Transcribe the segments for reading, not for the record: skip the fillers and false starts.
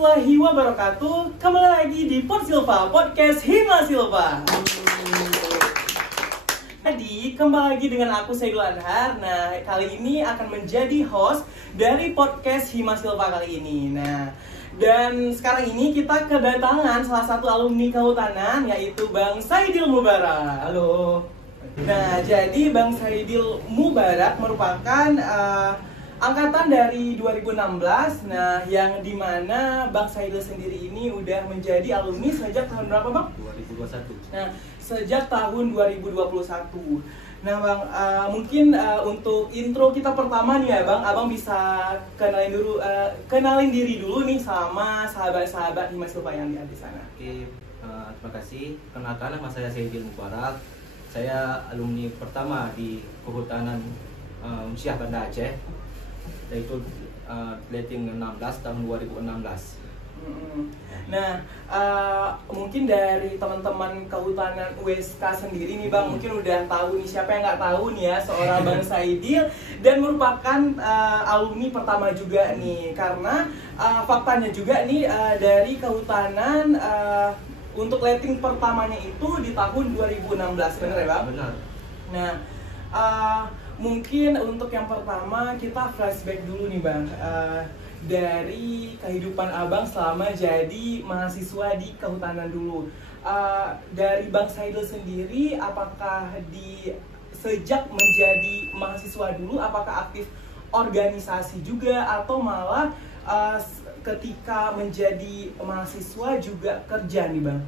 warahmatullahi wabarakatuh. Kembali lagi di Pod Silva, podcast Hima Silva. Jadi kembali lagi dengan aku Saidul Anhar. Nah, kali ini akan menjadi host dari podcast Hima Silva kali ini. Nah, dan sekarang ini kita kedatangan salah satu alumni kehutanan, yaitu Bang Saidil Mubarak. Halo. Nah, jadi Bang Saidil Mubarak merupakan angkatan dari 2016. Nah, yang dimana Bang Saidil sendiri ini udah menjadi alumni sejak tahun berapa, Bang? 2021. Nah, sejak tahun 2021. Nah, Bang, mungkin untuk intro kita pertama nih ya, Bang, Abang bisa kenalin diri dulu nih sama sahabat-sahabat Hima Silva yang ada di sana. Oke, terima kasih. Kenalkan, nama saya Saidil Mubarak. Saya alumni pertama di Kehutanan Unsyah Banda Aceh, yaitu letting 16 tahun 2016. Nah, mungkin dari teman-teman kehutanan USK sendiri nih, Bang, mungkin udah tahu nih, siapa yang nggak tahu nih ya seorang Bang Saidil, dan merupakan alumni pertama juga nih, karena faktanya juga nih dari kehutanan untuk letting pertamanya itu di tahun 2016, bener ya, Bang? Benar. Nah, mungkin untuk yang pertama kita flashback dulu nih, Bang, dari kehidupan Abang selama jadi mahasiswa di kehutanan dulu. Dari Bang Saidil sendiri, apakah sejak menjadi mahasiswa dulu, apakah aktif organisasi juga, atau malah ketika menjadi mahasiswa juga kerja nih, Bang?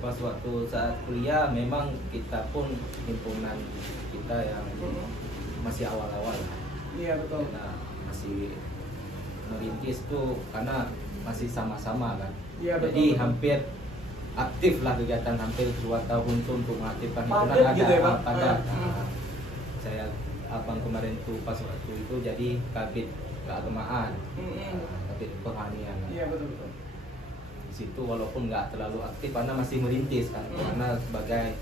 Pas waktu saat kuliah memang kita pun himpunan kita yang masih awal-awal. Iya, betul. Nah, masih merintis tuh karena masih sama-sama kan. Iya, betul. Jadi hampir aktif lah kegiatan, hampir 2 tahun tuh untuk mengaktifkan himpunan Padat gitu ya, Bang? padat. Nah, saya abang kemarin tuh pas waktu itu jadi kabit keagamaan, kabit kerohanian. Iya, betul. Di situ walaupun nggak terlalu aktif karena masih merintis kan, karena sebagai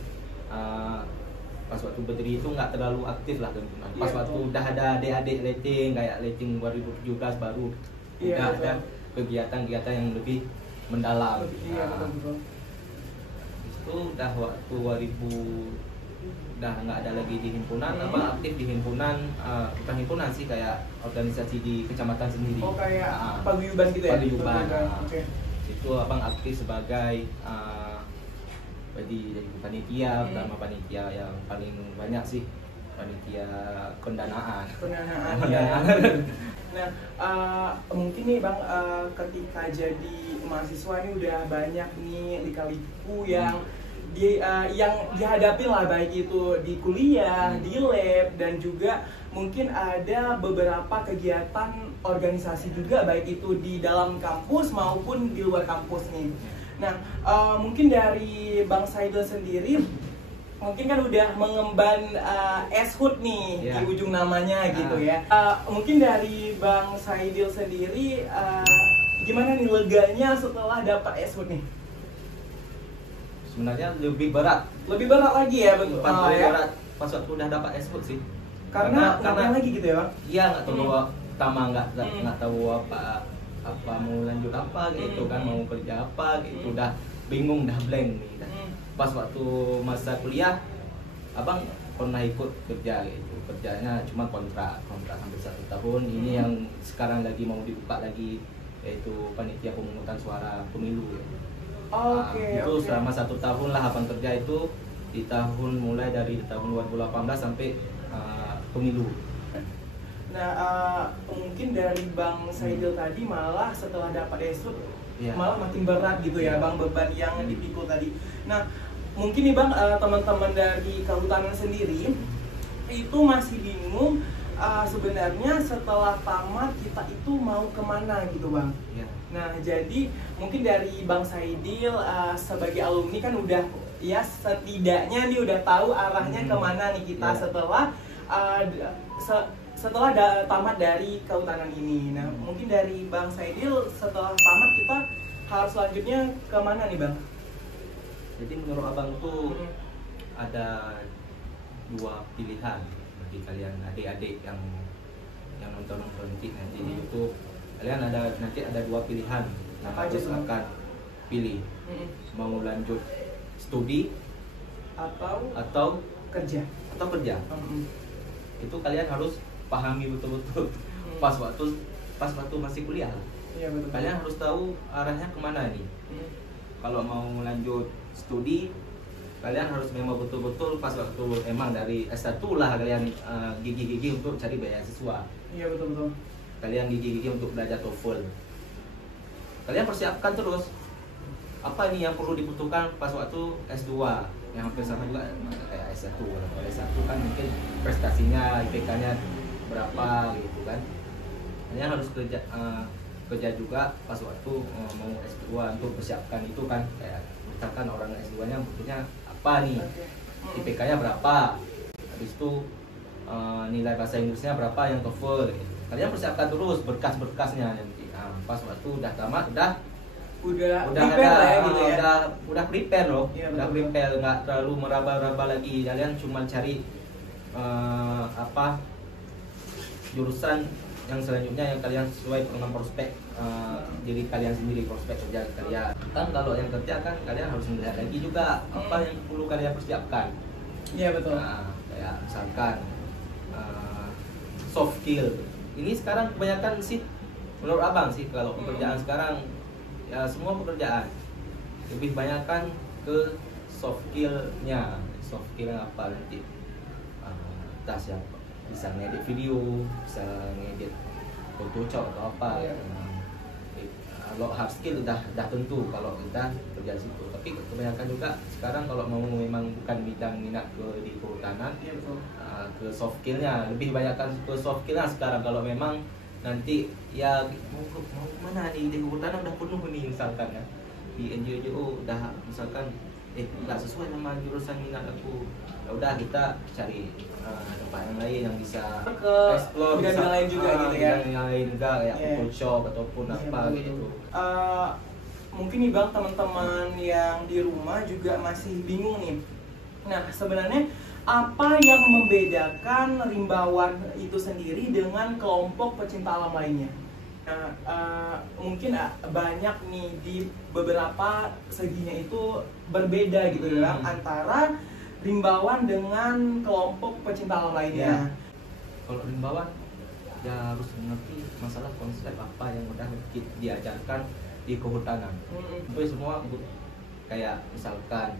pas waktu berdiri itu nggak terlalu aktif lah himpunan. Pas waktu udah ada adik-adik letting kayak letting 2017 baru udah ada kegiatan-kegiatan yang lebih mendalam. Iya, betul. Itu udah waktu 2000 udah nggak ada lagi di himpunan, apa aktif di himpunan, bukan himpunan sih, kayak organisasi di kecamatan sendiri. Oh, kayak paguyuban gitu ya? Paguyuban. Oke. Itu abang aktif sebagai jadi panitia, pertama panitia yang paling banyak sih, panitia pendanaan. Ya. Nah, mungkin nih, Bang, ketika jadi mahasiswa ini udah banyak nih lika-liku yang dihadapi lah, baik itu di kuliah, di lab, dan juga mungkin ada beberapa kegiatan organisasi juga, baik itu di dalam kampus maupun di luar kampus nih. Nah, mungkin dari Bang Saidil sendiri, mungkin kan udah mengemban eshut nih di ujung namanya gitu ya. Mungkin dari Bang Saidil sendiri, gimana nih leganya setelah dapat eshut nih? Sebenarnya lebih berat lagi ya, betul. Berat pas waktu udah dapat eshut sih. Karena lagi gitu ya, Bang? Iya, nggak tahu pertama nggak tahu apa mau lanjut apa gitu kan, mau kerja apa gitu, udah bingung, dah blank nih. Pas waktu masa kuliah abang pernah ikut kerja gitu, kerjanya cuma kontrak sampai 1 tahun. Ini yang sekarang lagi mau dibuka lagi, yaitu panitia pemungutan suara pemilu ya. Itu selama 1 tahun lah abang kerja itu, di tahun mulai dari tahun 2018 sampai pemilu. Nah, mungkin dari Bang Saidil tadi malah setelah dapat eshut malah makin berat gitu ya, Bang, beban yang dipikul tadi. Nah, mungkin nih, Bang, teman-teman dari kehutanan sendiri itu masih bingung sebenarnya setelah tamat kita itu mau kemana gitu, Bang. Nah, jadi mungkin dari Bang Saidil sebagai alumni kan udah ya setidaknya nih udah tahu arahnya kemana nih kita setelah tamat dari kehutanan ini. Nah, mungkin dari Bang Saidil setelah tamat kita harus selanjutnya kemana nih, Bang? Jadi menurut abang tuh ada 2 pilihan bagi kalian adik-adik yang nonton nanti itu, kalian nanti ada 2 pilihan. Nah, Apa aja harus tuh? akan pilih mau lanjut studi atau kerja. Itu kalian harus pahami betul-betul pas waktu masih kuliah. Iya, betul. Kalian harus tahu arahnya kemana nih. Kalau mau lanjut studi, kalian harus memang betul-betul pas waktu emang dari S1 lah kalian gigi-gigi untuk cari beasiswa. Iya, betul. Kalian gigi-gigi untuk belajar TOEFL. Kalian persiapkan terus apa nih yang perlu dibutuhkan pas waktu S2 yang hampir sama juga kayak S1. Kalau S1 kan mungkin prestasinya, IPK-nya berapa gitu kan. Kalian harus kerja juga pas waktu mau S2 untuk persiapkan itu kan, kayak misalkan orang S2-nya butuhnya apa nih, IPK-nya berapa, habis itu nilai bahasa Inggrisnya berapa yang TOEFL. Kalian persiapkan terus berkas-berkasnya nanti. Pas waktu udah tamat udah prepare ada lah ya, gitu ya. udah prepare loh. Iya, Udah betul. prepare, nggak terlalu meraba-raba lagi. Kalian cuma cari jurusan yang selanjutnya yang kalian sesuai dengan prospek diri kalian sendiri, prospek kerja kalian. Kan kalau yang kerja kan kalian harus melihat lagi juga apa yang perlu kalian persiapkan. Iya, betul. Nah, kayak misalkan soft skill. Ini sekarang kebanyakan sih menurut abang sih kalau pekerjaan sekarang ya semua pekerjaan lebih banyakkan ke soft skillnya. Soft skill apa nanti? Entah siapa bisa ngedit video, bisa ngedit Photoshop atau apa. Iya. Kalau hard skill udah tentu kalau kita kerja di situ. Tapi kebanyakan juga sekarang kalau mau memang bukan bidang minat di kehutanan, Iya, betul. ke soft skillnya lebih banyakkan ke soft skillnya sekarang. Kalau memang nanti ya mau kemana nih di kehutanan udah penuh nih misalkan ya, di NGO udah misalkan nggak sesuai sama jurusan minat aku, ya udah kita cari tempat yang lain yang bisa Ke explore bidang lain juga gitu ya. bidang yang lain juga kayak Iya. Photoshop ataupun Iya, apa betul. gitu. Mungkin nih Bang, teman-teman yang di rumah juga masih bingung nih. Nah, sebenarnya apa yang membedakan Rimbawan itu sendiri dengan kelompok pecinta alam lainnya? Nah, mungkin banyak nih di beberapa seginya itu berbeda gitu ya, antara Rimbawan dengan kelompok pecinta alam lainnya. Ya. Kalau Rimbawan ya harus mengerti masalah konsep apa yang udah diajarkan di kehutanan. Itu semua kayak misalkan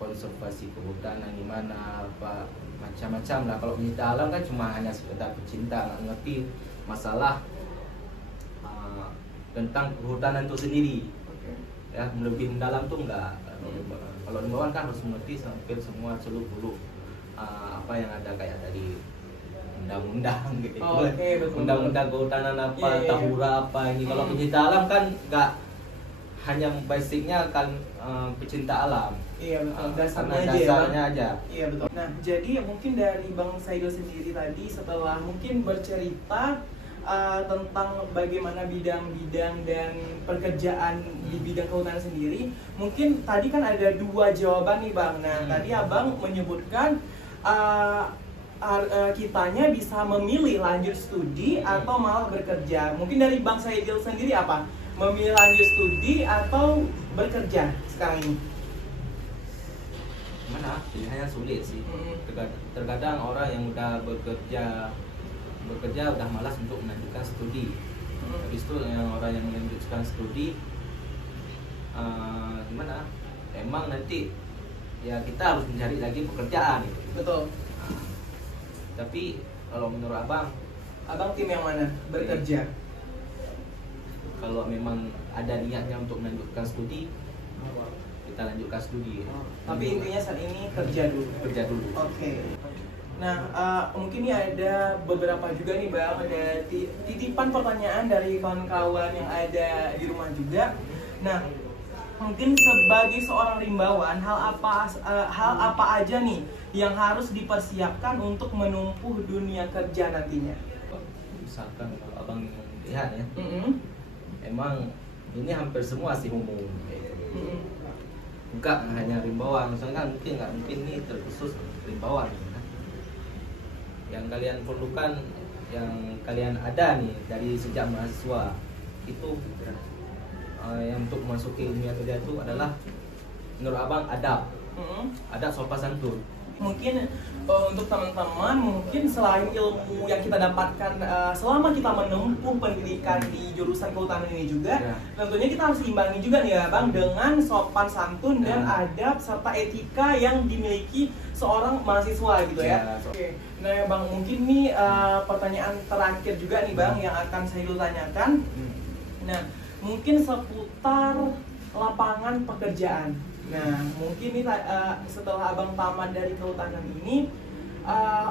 konservasi kehutanan gimana, apa macam-macam lah. Kalau pecinta alam kan cuma hanya sekedar pecinta, nggak ngerti masalah tentang kehutanan itu sendiri. Ya, lebih mendalam tuh enggak. Kalau Rimbawan kan harus mengerti hampir semua seluruh apa yang ada kayak tadi undang-undang gitu. Betul. Undang-undang kehutanan apa, Iya. tahura apa ini. Kalau pecinta alam kan enggak hanya basicnya kan pecinta alam. Iya, betul. Karena Dasarnya aja ya, dasarnya Bang. aja. Iya, betul. Nah, jadi mungkin dari Bang Saidul sendiri tadi setelah mungkin bercerita tentang bagaimana bidang-bidang dan pekerjaan di bidang kehutanan sendiri, mungkin tadi kan ada dua jawaban nih Bang. Nah, tadi Abang menyebutkan kitanya bisa memilih lanjut studi atau malah bekerja. Mungkin dari Bang Saidul sendiri apa? Memilih lanjut studi atau bekerja sekarang ini? Mana pilihannya sulit sih. Terkadang orang yang udah bekerja udah malas untuk melanjutkan studi. Habis itu yang orang yang melanjutkan studi gimana? Emang nanti ya kita harus mencari lagi pekerjaan gitu. Betul. Tapi kalau menurut abang Abang tim yang mana? Bekerja. Kalau memang ada niatnya untuk melanjutkan studi, kita lanjutkan studi. Tapi intinya saat ini kerja dulu. Kerja dulu. Oke. Nah, mungkin nih ada beberapa juga nih Bang, ada titipan pertanyaan dari kawan-kawan yang ada di rumah juga. Nah, mungkin sebagai seorang Rimbawan, hal apa aja nih yang harus dipersiapkan untuk menempuh dunia kerja nantinya? Misalkan kalau abang lihat ya, emang ini hampir semua sih umum. Bukan hanya Rimbawan, misalnya kan nggak mungkin nih terkhusus Rimbawan. Yang kalian perlukan, yang kalian ada nih dari sejak mahasiswa itu yang untuk memasuki dunia kerja itu adalah menurut abang adab, adab sopan santun. Mungkin untuk teman-teman, mungkin selain ilmu yang kita dapatkan selama kita menempuh pendidikan di jurusan kehutanan ini juga, tentunya kita harus imbangi juga nih ya Bang, dengan sopan santun dan adab serta etika yang dimiliki seorang mahasiswa gitu ya. Oke. Nah Bang, mungkin nih pertanyaan terakhir juga nih Bang yang akan saya tanyakan. Nah, mungkin seputar lapangan pekerjaan. Nah, mungkin nih setelah abang tamat dari kehutanan ini,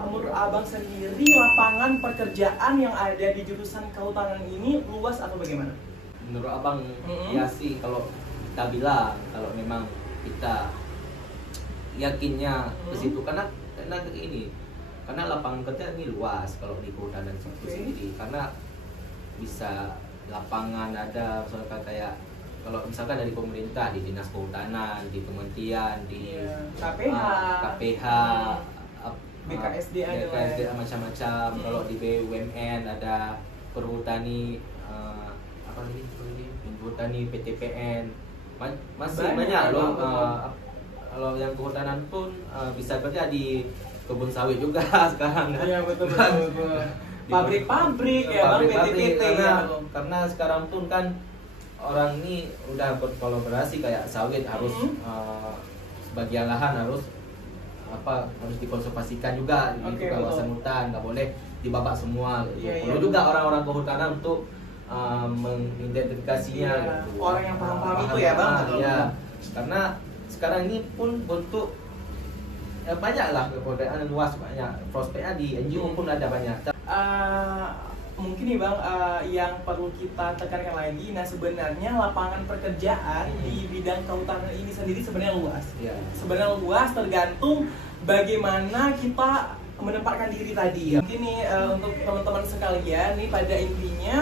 menurut abang sendiri lapangan pekerjaan yang ada di jurusan kehutanan ini luas atau bagaimana? Menurut abang, ya sih kalau kita bilang kalau memang kita yakinnya ke situ karena ini, karena lapangan kerja ini luas kalau di kehutanan itu sendiri, karena bisa lapangan ada misalkan kayak kalau misalkan dari pemerintah di dinas kehutanan, di kementerian, di KPH, BKSDA macam-macam. Kalau di BUMN ada perhutani, apa lagi? Perhutani PTPN, masih banyak loh. Kalau yang kehutanan pun bisa kerja di kebun sawit juga sekarang. Iya betul. Pabrik-pabrik ya Bang, PT-PT karena sekarang pun kan orang ini udah berkolaborasi kayak sawit harus sebagian lahan harus dikonservasikan juga di kawasan hutan, nggak boleh dibabak semua gitu. Perlu juga orang-orang kehutanan untuk mengidentifikasinya gitu. Orang yang paham-paham itu ya Bang. Ya, karena sekarang ini pun bentuk banyak lah pekerjaan luas, banyak prospeknya di NGO pun ada banyak. Mungkin nih Bang, yang perlu kita tekankan lagi, nah sebenarnya lapangan pekerjaan di bidang kehutanan ini sendiri sebenarnya luas. Sebenarnya luas, tergantung bagaimana kita menempatkan diri tadi. Mungkin nih untuk teman-teman sekalian, nih pada intinya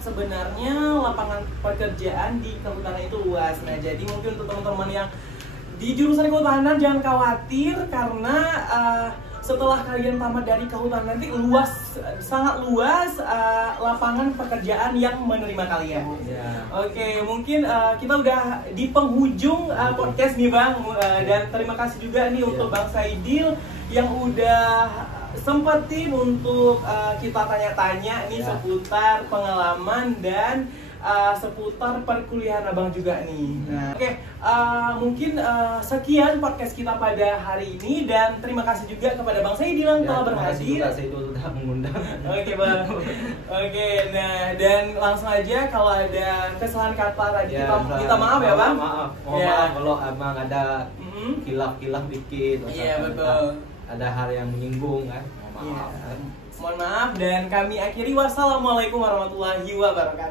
sebenarnya lapangan pekerjaan di kehutanan itu luas. Nah jadi mungkin untuk teman-teman yang di jurusan kehutanan jangan khawatir, karena setelah kalian tamat dari kehutanan nanti sangat luas lapangan pekerjaan yang menerima kalian. Oke, mungkin kita udah di penghujung podcast nih Bang, dan terima kasih juga nih untuk Bang Saidil yang udah sempetin untuk kita tanya-tanya nih seputar pengalaman dan seputar perkuliahan abang juga nih. Nah, oke, mungkin sekian podcast kita pada hari ini, dan terima kasih juga kepada Bang Saidil yang telah berhadir. Terima kasih juga sudah mengundang. Oke Bang. Oke, nah dan langsung aja kalau ada kesalahan kata tadi kita maaf ya Bang. Maaf kalau abang ada kilaf-kilaf dikit. Iya betul. Ada hal yang menyinggung kan. Mohon maaf. Mohon maaf, dan kami akhiri. Wassalamualaikum warahmatullahi wabarakatuh.